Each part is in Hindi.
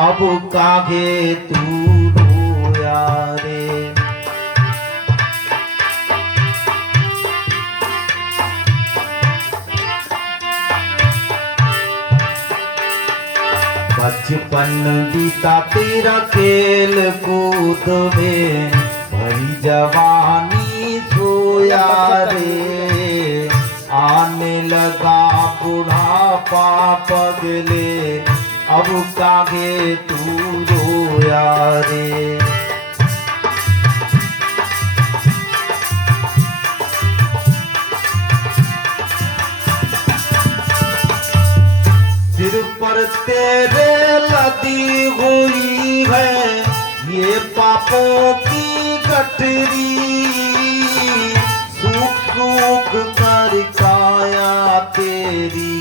अब कागे तू रोया रे। बचपन बीता तेरा खेल कूद में, भरी जवानी सोया रे। आने लगा बुढ़ापा पगले, अब कागे तू रोया रे। सिर पर तेरे लदी हुई है ये पापों की गठरी, सूख सूख कर काया तेरी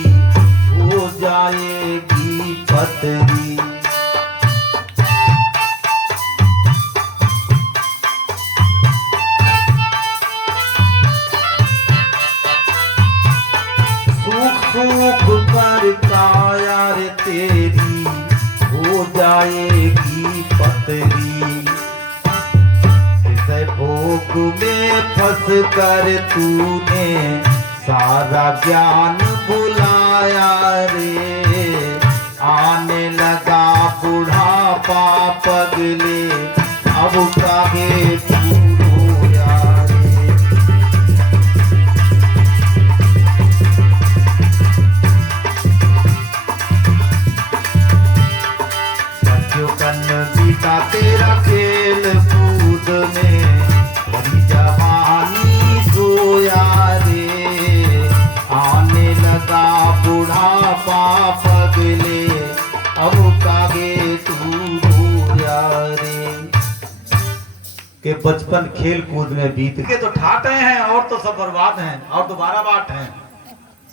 हो जाएगी पतरी। सूख सूख कर काया रे तेरी हो जाएगी पतरी। इस भोग में फंस कर तूने सारा ज्ञान भुलाया रे। आने लगा बुढ़ापा पगले, अब कागे तू रोया रे। बचपन बीता तेरा खेल कूद में, भरी जवानी सोया रे। आने लगा बुढ़ापा पगले, अब कागे तू रोया रे। के बचपन खेल कूद में बीत के तो ठाटे हैं और तो सब बर्बाद हैं और दोबारा बाट हैं।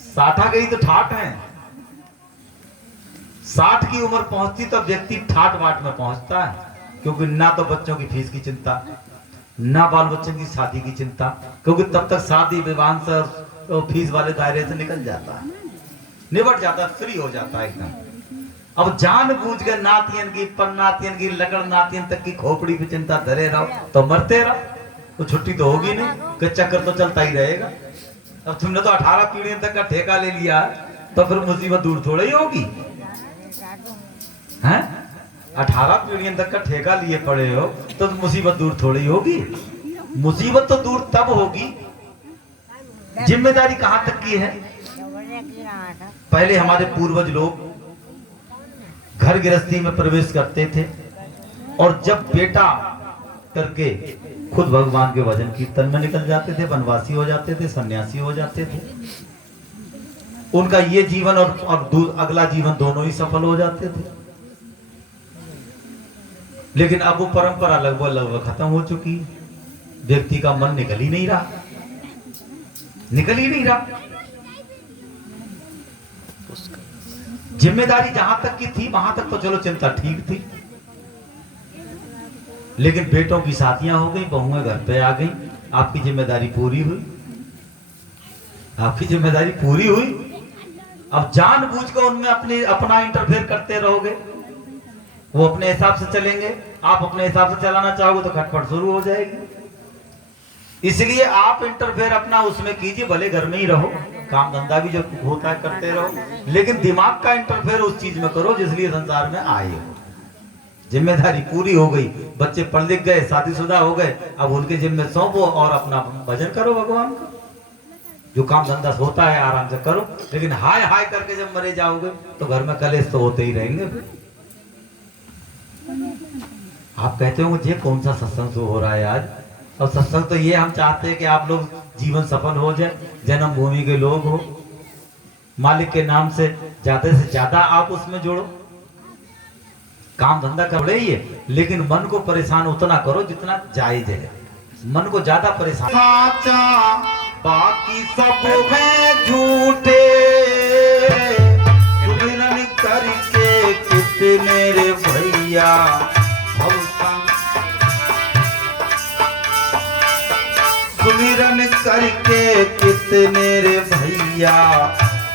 साठा गई तो ठाट हैं। 60 की उम्र पहुंचती तो व्यक्ति ठाट बाट में पहुंचता है, क्योंकि ना तो बच्चों की फीस की चिंता, ना बाल बच्चों की शादी की चिंता, क्योंकि तब तक शादी विवाह से तो फीस वाले दायरे से निकल जाता है, निबट जाता है, फ्री हो जाता है एकदम। अब जान बूझ के नातियन की परनातियन की लकड़ नातियन तक की खोपड़ी पे चिंता धरे रहो तो मरते रहो, तो छुट्टी तो होगी नहीं, कि चक्कर तो चलता ही रहेगा। अब तुमने तो 18 पीढ़ियों तक का ठेका ले लिया तो फिर मुसीबत दूर थोड़ी ही होगी हैं। 18 पीढ़ियों तक का ठेका लिए पड़े हो तो मुसीबत दूर थोड़ी होगी। मुसीबत तो दूर तब होगी, जिम्मेदारी कहां तक की है। पहले हमारे पूर्वज लोग घर गृहस्थी में प्रवेश करते थे और जब बेटा करके खुद भगवान के भजन कीर्तन में निकल जाते थे, वनवासी हो जाते थे, सन्यासी हो जाते थे। उनका ये जीवन और अगला जीवन दोनों ही सफल हो जाते थे। लेकिन अब वो परंपरा लगभग खत्म हो चुकी। व्यक्ति का मन निकल ही नहीं रहा, निकल ही नहीं रहा। जिम्मेदारी जहां तक की थी वहां तक तो चलो चिंता ठीक थी, लेकिन बेटों की शादियां हो गई, बहुएं घर पे आ गई, आपकी जिम्मेदारी पूरी हुई, आपकी जिम्मेदारी पूरी हुई। अब जानबूझ कर उनमें अपना इंटरफेयर करते रहोगे, वो अपने हिसाब से चलेंगे, आप अपने हिसाब से चलाना चाहोगे तो खटपट शुरू हो जाएगी। इसलिए आप इंटरफेयर अपना उसमें कीजिए, भले घर में ही रहो, काम धंधा भी जो होता है करते रहो, लेकिन दिमाग का इंटरफेयर उस चीज में करो जिसलिए संसार में आए हो। जिम्मेदारी पूरी हो गई, बच्चे पढ़ लिख गए, शादीशुदा हो गए, अब उनके जिम्मे सौंपो और अपना भजन करो भगवान का। जो काम धंधा होता है आराम से करो, लेकिन हाय हाय करके जब मरे जाओगे तो घर में कलेश तो होते ही रहेंगे। आप कहते हो मुझे कौन सा सत्संग हो रहा है आज, और सत्संग तो ये हम चाहते हैं कि आप लोग जीवन सफल हो जाए, जन्मभूमि के लोग हो, मालिक के नाम से ज्यादा आप उसमें जोड़ो, काम धंधा कर रही है, लेकिन मन को परेशान उतना करो जितना जायज है। मन को ज्यादा परेशान, साचा बाकी सब है झूठे, सुमिरन करके कितने रे भैया सुमिरन करके कितने रे भैया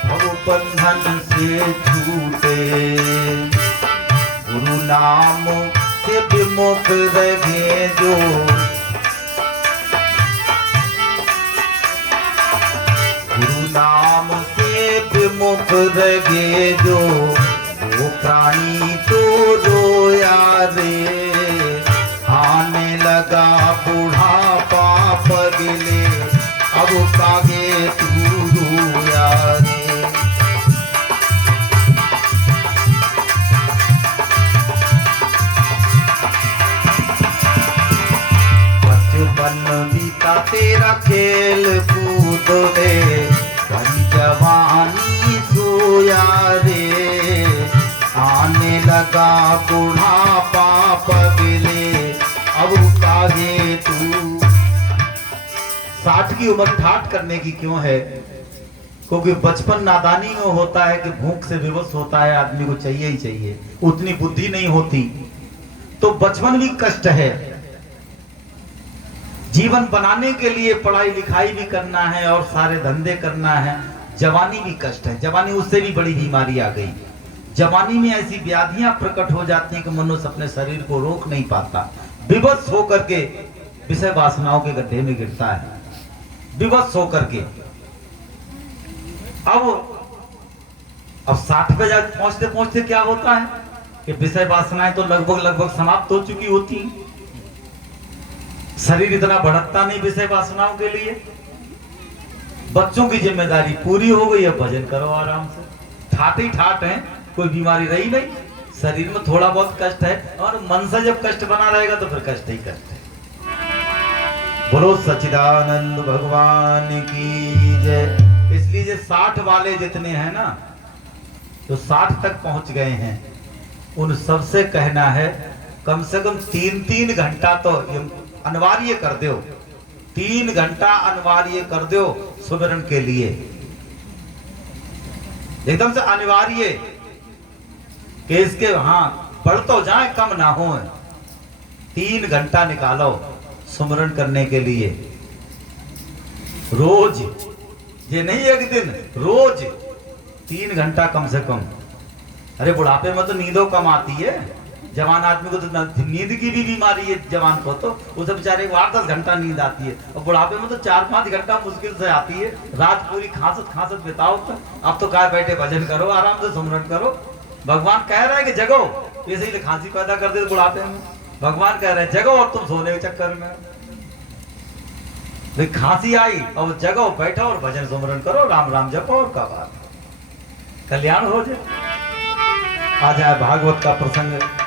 भव बंधन से छूटे। गुरु नाम से विमुख रहे जो, गुरु नाम से विमुख रहे जो, वो प्राणी तो रोया रे। आने लगा बुढ़ापा पगले, अब कागे तू रोया रे। बचपन बीता तेरा खेल कूद में, कहीं जवानी सोया रे। आने लगा बुढ़ापा पगले, अब काहे तू। 60 की उम्र ठाठ करने की क्यों है? क्योंकि बचपन नादानी में होता है कि भूख से विवश होता है, आदमी को चाहिए ही चाहिए, उतनी बुद्धि नहीं होती। तो बचपन भी कष्ट है। जीवन बनाने के लिए पढ़ाई लिखाई भी करना है और सारे धंधे करना है। जवानी भी कष्ट है, जवानी उससे भी बड़ी बीमारी आ गई। जवानी में ऐसी व्याधियां प्रकट हो जाती हैं कि मनुष्य अपने शरीर को रोक नहीं पाता, विवश होकर के विषय वासनाओं के गड्ढे में गिरता है, विवश होकर के। अब 60 पे जा पहुंचते पहुंचते क्या होता है कि विषय वासनाएं तो लगभग समाप्त हो चुकी होती हैं। शरीर इतना भड़कता नहीं विषय वासनाओं के लिए। बच्चों की जिम्मेदारी पूरी हो गई, अब भजन करो आराम से। ठाट ही ठाट है, कोई बीमारी रही नहीं। शरीर में थोड़ा बहुत कष्ट है, और मन से जब कष्ट बना रहेगा तो फिर कष्ट ही कष्ट है। बोलो सच्चिदानंद भगवान की जय। इसलिए जो 60 वाले जितने हैं ना, जो 60 तक पहुंच गए हैं, उन सबसे कहना है कम से कम 3-3 घंटा तो अनिवार्य कर दो। 3 घंटा अनिवार्य कर दो सुमिरन के लिए, एकदम से अनिवार्य कि इसके बढ़ तो जाए कम ना हो। 3 घंटा निकालो सुमिरन करने के लिए रोज, ये नहीं एक दिन, रोज 3 घंटा कम से कम। अरे बुढ़ापे में तो नींदों कम आती है, जवान आदमी को तो नींद की भी बीमारी है। जवान को तो उसे बेचारे को 8-10 घंटा नींद आती है, और बुढ़ापे में तो 4-5 घंटा मुश्किल से आती है। रात पूरी खांसत बिताओ। तो अब तो क्या बैठे भजन करो, आराम से सुमिरन करो। भगवान कह रहे हैं कि जगो, इसीलिए खांसी पैदा कर दे बुढ़ापे में। भगवान कह रहे हैं जगो, और तुम सोने के चक्कर में भाई खांसी आई और जगो, बैठो और भजन सुमिरन करो, राम राम जपो, और का बात कल्याण हो जाए। आ जाए भागवत का प्रसंग।